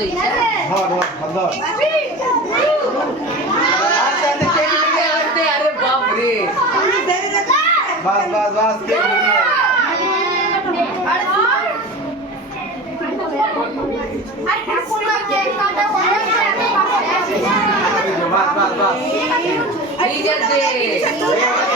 ধর अरे बाप रे बस बस बस केक निकले बस बस बस लीजिए